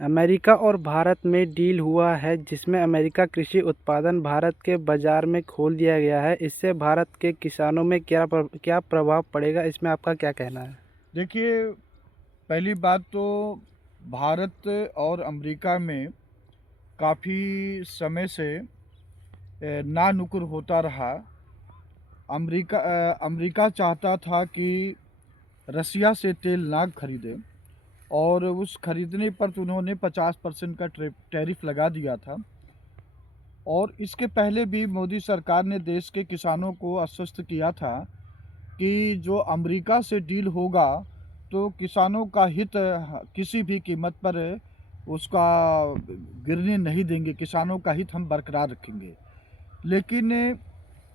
America और भारत में deal हुआ है जिसमें अमेरिका कृषि उत्पादन भारत के बाजार में खोल दिया गया है। इससे भारत के किसानों में क्या प्रभाव पड़ेगा, इसमें आपका क्या कहना है? देखिए, पहली बात तो भारत और अमेरिका में काफ़ी समय से ना-नुकुर होता रहा। अमेरिका चाहता था कि रसिया से तेल ना खरीदे और उस खरीदने पर तो उन्होंने 50% का टैरिफ लगा दिया था। और इसके पहले भी मोदी सरकार ने देश के किसानों को आश्वस्त किया था कि जो अमेरिका से डील होगा तो किसानों का हित किसी भी कीमत पर उसका गिरने नहीं देंगे, किसानों का हित हम बरकरार रखेंगे। लेकिन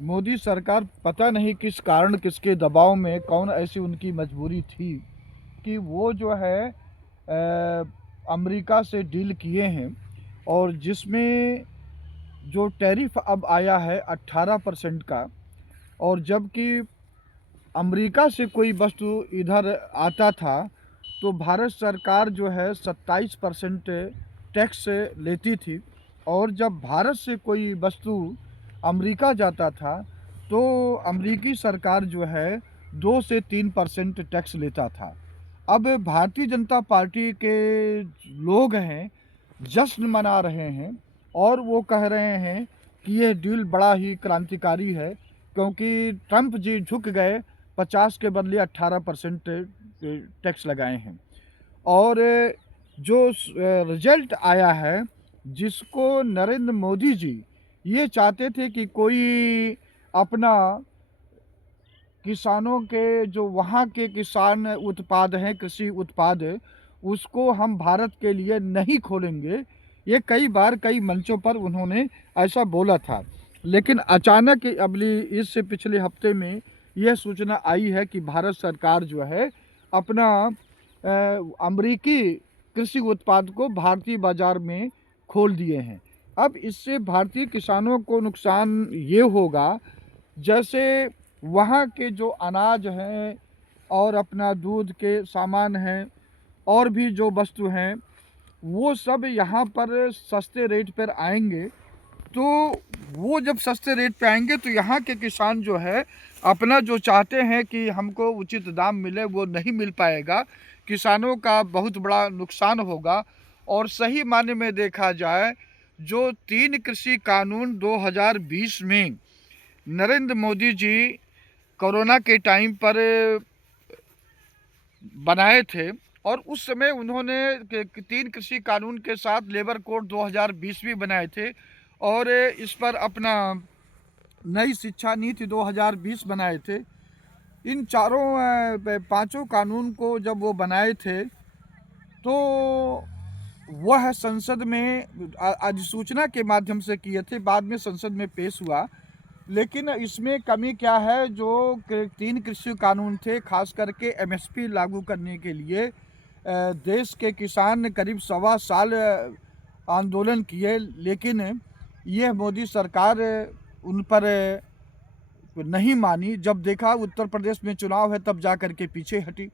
मोदी सरकार पता नहीं किस कारण, किसके दबाव में, कौन ऐसी उनकी मजबूरी थी कि वो जो है अमेरिका से डील किए हैं और जिसमें जो टैरिफ अब आया है 18% का। और जबकि अमेरिका से कोई वस्तु इधर आता था तो भारत सरकार जो है 27% टैक्स लेती थी। और जब भारत से कोई वस्तु अमेरिका जाता था तो अमेरिकी सरकार जो है 2 से 3% टैक्स लेता था। अब भारतीय जनता पार्टी के लोग हैं, जश्न मना रहे हैं और वो कह रहे हैं कि यह डील बड़ा ही क्रांतिकारी है क्योंकि ट्रंप जी झुक गए, 50 के बदले 18% टैक्स लगाए हैं। और जो रिजल्ट आया है, जिसको नरेंद्र मोदी जी ये चाहते थे कि कोई अपना किसानों के जो वहाँ के किसान उत्पाद हैं, कृषि उत्पाद, उसको हम भारत के लिए नहीं खोलेंगे। ये कई बार कई मंचों पर उन्होंने ऐसा बोला था। लेकिन अचानक अबली इस पिछले हफ्ते में यह सूचना आई है कि भारत सरकार जो है अपना अमरीकी कृषि उत्पाद को भारतीय बाजार में खोल दिए हैं। अब इससे भारतीय किसानों को नुकसान ये होगा, जैसे वहाँ के जो अनाज हैं और अपना दूध के सामान हैं और भी जो वस्तु हैं वो सब यहाँ पर सस्ते रेट पर आएंगे। तो वो जब सस्ते रेट पे आएंगे तो यहाँ के किसान जो है अपना जो चाहते हैं कि हमको उचित दाम मिले वो नहीं मिल पाएगा, किसानों का बहुत बड़ा नुकसान होगा। और सही मायने में देखा जाए, जो 3 कृषि कानून 2020 में नरेंद्र मोदी जी कोरोना के टाइम पर बनाए थे और उस समय उन्होंने 3 कृषि कानून के साथ लेबर कोड 2020 भी बनाए थे और इस पर अपना नई शिक्षा नीति 2020 बनाए थे। इन चारों पांचों कानून को जब वो बनाए थे तो वह संसद में अधिसूचना के माध्यम से किए थे, बाद में संसद में पेश हुआ। लेकिन इसमें कमी क्या है, जो 3 कृषि कानून थे खास करके एमएसपी लागू करने के लिए देश के किसान करीब 1.25 साल आंदोलन किए, लेकिन यह मोदी सरकार उन पर नहीं मानी। जब देखा उत्तर प्रदेश में चुनाव है तब जा कर के पीछे हटी।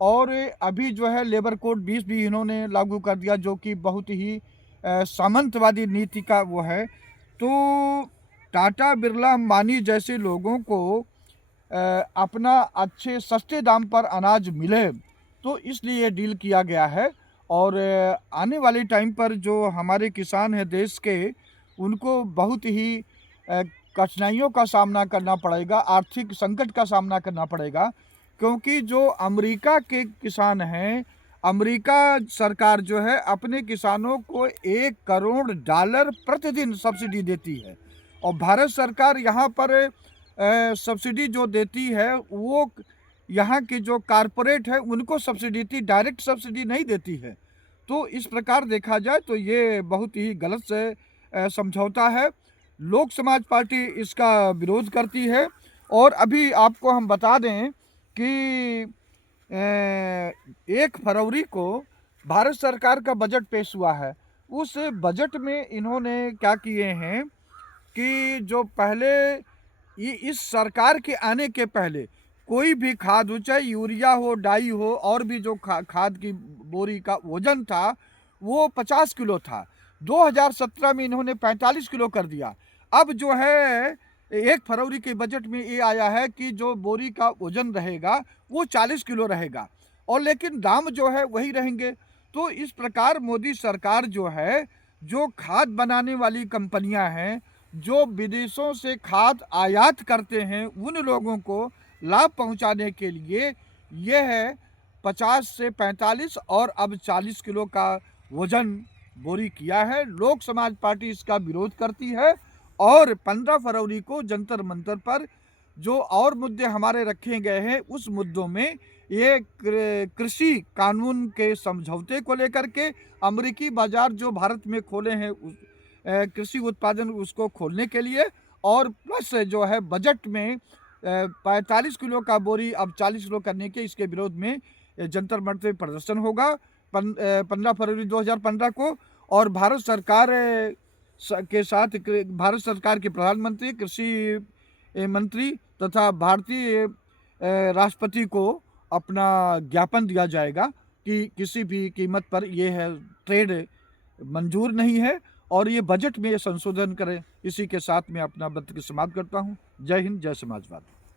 और अभी जो है लेबर कोड 20 भी इन्होंने लागू कर दिया, जो कि बहुत ही सामंतवादी नीति का वो है। तो टाटा बिरला अंबानी जैसे लोगों को अपना अच्छे सस्ते दाम पर अनाज मिले, तो इसलिए ये डील किया गया है। और आने वाले टाइम पर जो हमारे किसान हैं देश के, उनको बहुत ही कठिनाइयों का सामना करना पड़ेगा, आर्थिक संकट का सामना करना पड़ेगा। क्योंकि जो अमेरिका के किसान हैं, अमेरिका सरकार जो है अपने किसानों को $1 करोड़ प्रतिदिन सब्सिडी देती है और भारत सरकार यहाँ पर सब्सिडी जो देती है वो यहाँ के जो कारपोरेट है उनको सब्सिडी देती, डायरेक्ट सब्सिडी नहीं देती है। तो इस प्रकार देखा जाए तो ये बहुत ही गलत से समझौता है। लोक समाज पार्टी इसका विरोध करती है। और अभी आपको हम बता दें कि 1 फरवरी को भारत सरकार का बजट पेश हुआ है। उस बजट में इन्होंने क्या किए हैं कि जो पहले इस सरकार के आने के पहले कोई भी खाद हो, चाहे यूरिया हो, डाई हो, और भी जो खाद की बोरी का वजन था वो 50 किलो था। 2017 में इन्होंने 45 किलो कर दिया। अब जो है 1 फरवरी के बजट में ये आया है कि जो बोरी का वजन रहेगा वो 40 किलो रहेगा, और लेकिन दाम जो है वही रहेंगे। तो इस प्रकार मोदी सरकार जो है, जो खाद बनाने वाली कंपनियां हैं, जो विदेशों से खाद आयात करते हैं, उन लोगों को लाभ पहुंचाने के लिए यह है 50 से 45 और अब 40 किलो का वजन बोरी किया है। लोक समाज पार्टी इसका विरोध करती है और 15 फरवरी को जंतर मंतर पर जो और मुद्दे हमारे रखे गए हैं, उस मुद्दों में ये कृषि कानून के समझौते को लेकर के, अमेरिकी बाजार जो भारत में खोले हैं उस कृषि उत्पादन उसको खोलने के लिए, और प्लस जो है बजट में 45 किलो का बोरी अब 40 किलो करने के, इसके विरोध में जंतर मंतर प्रदर्शन होगा 15 फरवरी 2015 को। और भारत सरकार के साथ भारत सरकार के प्रधानमंत्री, कृषि मंत्री तथा भारतीय राष्ट्रपति को अपना ज्ञापन दिया जाएगा कि किसी भी कीमत पर यह है ट्रेड मंजूर नहीं है, और ये बजट में ये संशोधन करें। इसी के साथ मैं अपना वक्तव्य समाप्त करता हूँ। जय हिंद, जय समाजवाद।